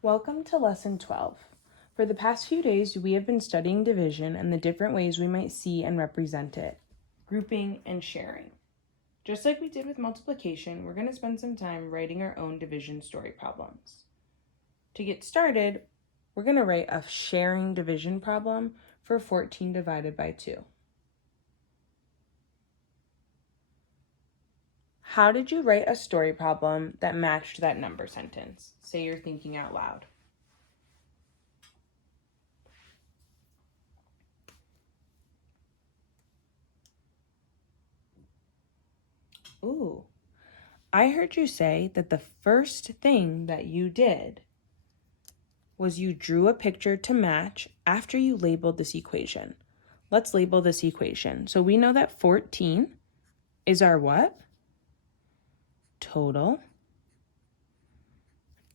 Welcome to Lesson 12. For the past few days, we have been studying division and the different ways we might see and represent it, grouping and sharing. Just like we did with multiplication, we're going to spend some time writing our own division story problems. To get started, we're going to write a sharing division problem for 14 divided by 2. How did you write a story problem that matched that number sentence? Say you're thinking out loud. Ooh, I heard you say that the first thing that you did was you drew a picture to match after you labeled this equation. Let's label this equation. So we know that 14 is our what? Total.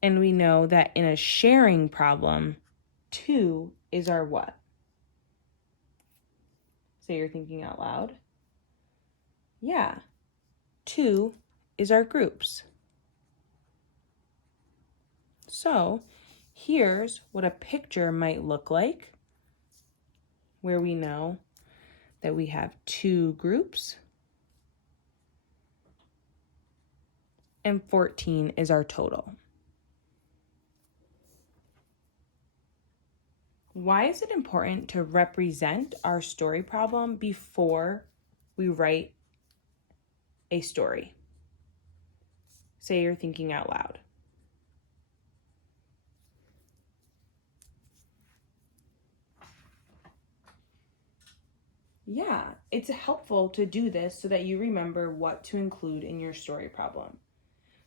And we know that in a sharing problem, 2 is our what? Say you're thinking out loud. Yeah, 2 is our groups. So here's what a picture might look like, where we know that we have 2 groups and 14 is our total. Why is it important to represent our story problem before we write a story? Say you're thinking out loud. Yeah, it's helpful to do this so that you remember what to include in your story problem.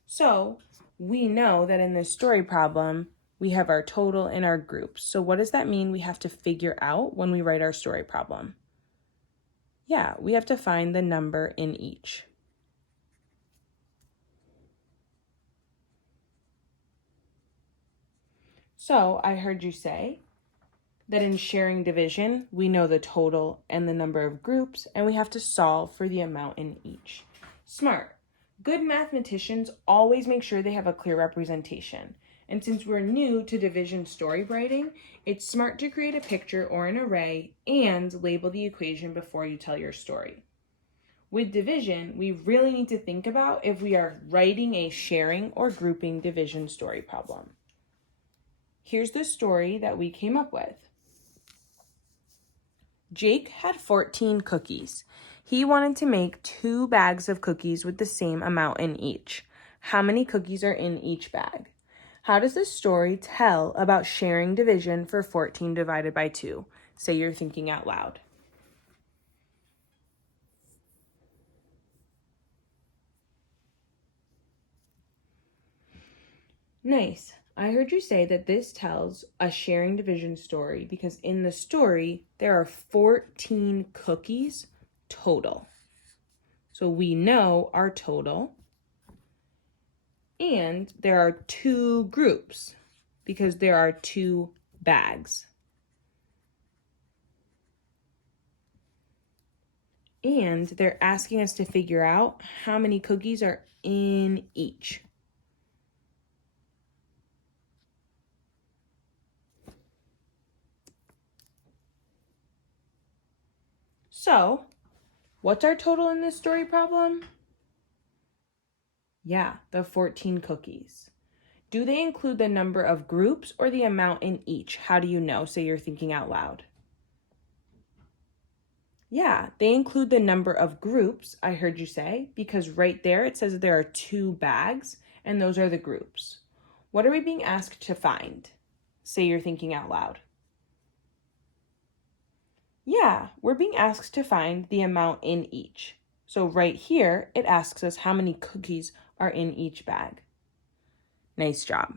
So we know that in this story problem, we have our total and our groups. So what does that mean we have to figure out when we write our story problem? Yeah, we have to find the number in each. So I heard you say that in sharing division, we know the total and the number of groups, and we have to solve for the amount in each. Smart. Good mathematicians always make sure they have a clear representation. And since we're new to division story writing, it's smart to create a picture or an array and label the equation before you tell your story. With division, we really need to think about if we are writing a sharing or grouping division story problem. Here's the story that we came up with. Jake had 14 cookies. He wanted to make 2 bags of cookies with the same amount in each. How many cookies are in each bag? How does this story tell about sharing division for 14 divided by 2? Say you're thinking out loud. Nice. I heard you say that this tells a sharing division story because in the story, there are 14 cookies total. So we know our total. And there are 2 groups because there are 2 bags. And they're asking us to figure out how many cookies are in each. So, what's our total in this story problem? Yeah, the 14 cookies. Do they include the number of groups or the amount in each? How do you know? Say you're thinking out loud. Yeah, they include the number of groups, I heard you say, because right there it says there are 2 bags, and those are the groups. What are we being asked to find? Say you're thinking out loud. Yeah, we're being asked to find the amount in each. So right here, it asks us how many cookies are in each bag. Nice job.